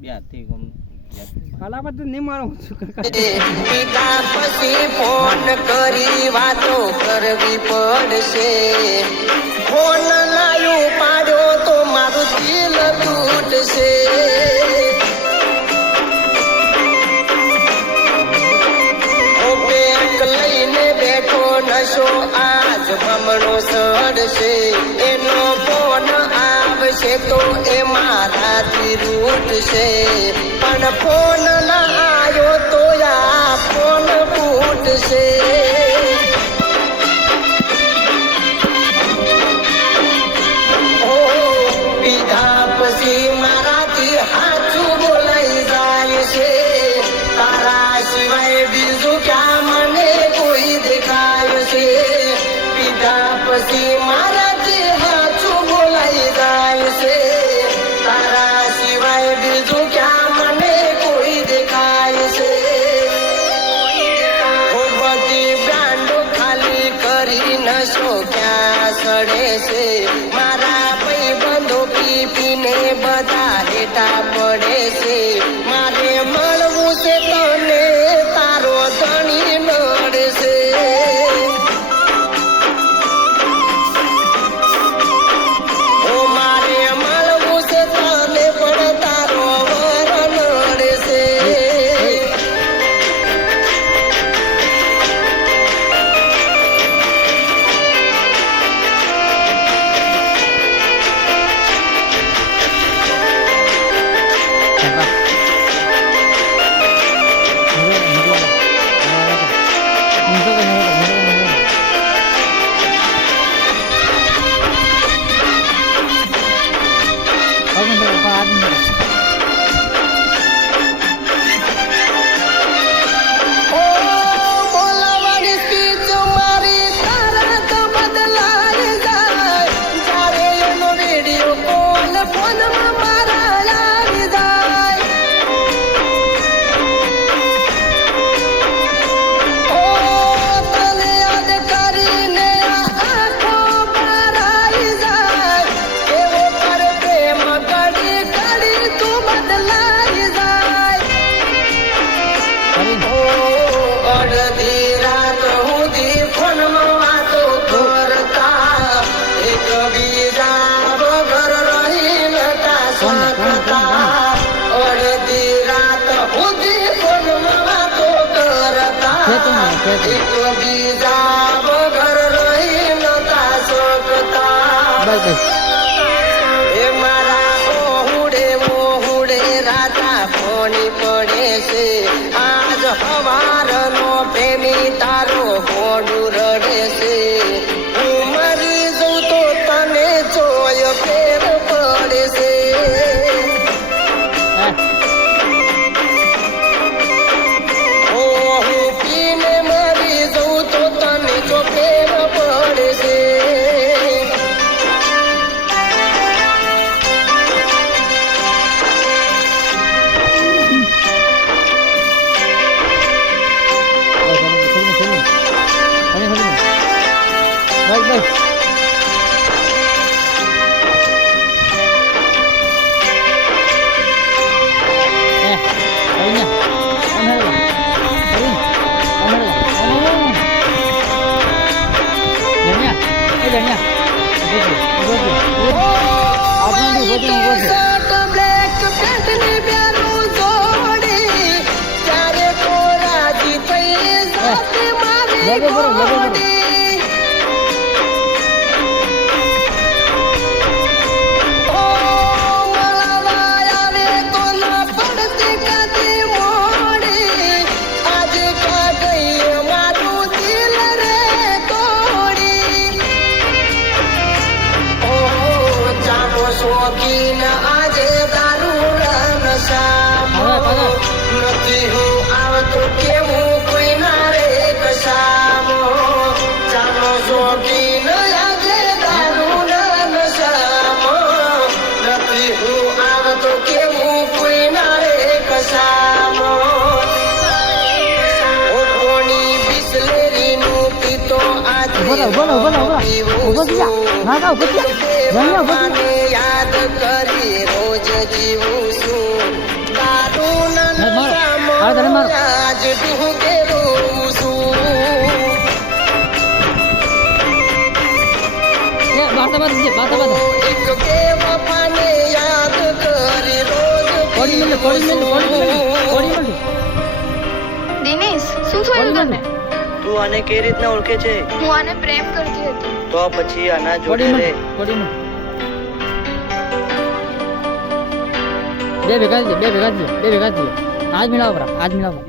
બે હાથથી ગમ કાલા બધું નહીં મારું છું પિતા પછી ફોન કરી વાતો કરવી પડશે ફોન લાયું પાડ્યો તો મારું દિલ તૂટશે બેંક લઈને બેઠો નશો આજ બમણો સડશે એનો ફોન આવશે તો એ મારાથી રૂટશે પણ ફોન ના આવ્યો તો આ ફોન ફૂટશે પીધા પછી મારાથી હાથું બોલાઈ જાય છે તારા સિવાય બીજું ક્યાં મને કોઈ દેખાય છે પીધા પછી મારાથી હાથું બોલાઈ જાય છે તારા સિવાય બીજું ક્યાં મને કોઈ દેખાય છે બધી બ્રાન્ડો ખાલી કરી નશો ક્યાં સડે છે મારા ભાઈબંધો પી પીને બધા હેઠા પડે છે મારે મળવું છે તને તારો ધણી નડશે ઓ મારે મળવું છે તને પણ તારો વર નડશે બોલાવાની સ્પીચ મારી તરત બદલાઈ જાય જ્યારે એનો વિડીયો કોલ ફોનમાં મારા આવી જાય તને યાદ કરીને આંખો ભરાઈ જાય એવો કર પ્રેમ ઘડી ઘડી તું બદલાઈ જાય અડધી રાત સુધી ફોનમાં વાતો કરતા એકબીજા વગર રહી નતા શકતા અડધી રાત સુધી ફોનમાં વાતો કરતા એકબીજા વગર રહી નતા શકતા એ મારા ઓહુડે રાતા ફોની પડે છે આજ હવારનો પ્રેમી તારો કોડું રડે છે હું મરી જઉં તો તને જોય ફેર પડે છે હું પીને મરી જઉં તો તને જો ફેર પડે છે બ્લેક પેન્ટની પહેરું જોડી ત્યારે તો રાજી થઈ જાતે મારી ગોડી મળવા આવે તો ના પડતી કદી મોડી આજે ક્યાં ગઈ મારું દિલ રે તોડી ચાલો શોખીન આજે દારૂ નશામાં નથી હું આવતો કેવું કોઈ ના રે કશામો ચાલો શોખીન આજે દારૂ નશામાં નથી હું આવતો કેવું કોઈ ના રે કશામો કોની બિસ્લેરીનું પીતો આજે પીવું છું યાદ કરી રોજ જીવું છું મારો તને મારો આજ ડૂંગે રોઉં છું. એ બાતા એક બેવફાને યાદ કરી રોજ કોડી મિલ દિનેશ શું થયું તને તું આને કઈ રીતના ઓળખે છે? હું આને પ્રેમ કરતી હતી તો પછી આના જોડે રે. બે ભેગા થઈએ આજ મિલાવો